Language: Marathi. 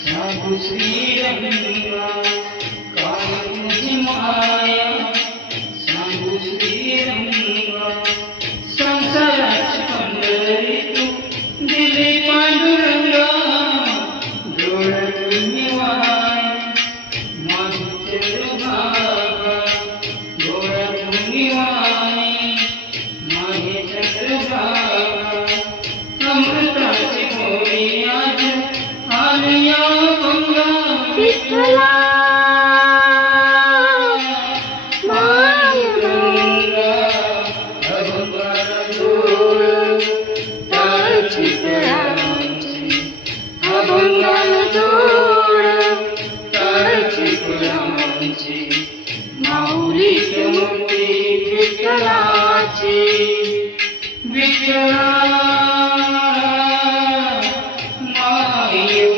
साधु श्रीरंगा कायमची माया सांगू श्रीरंगा संसाराची पंढरी तू दिली पांडुरंगा डोळ्यातून निवाय माझी चंद्रभागा डोळ्यातून निवाय माझी चंद्रभागा अमृताची गोळी आज आलिया गंगा विठ्ठला माय गंगा अभंगाला जोड टाळची फुलांची अभंगाला जोड टाळची फुलांची माऊलीची मूर्ती विठ्ठलाची विठ्ठला माय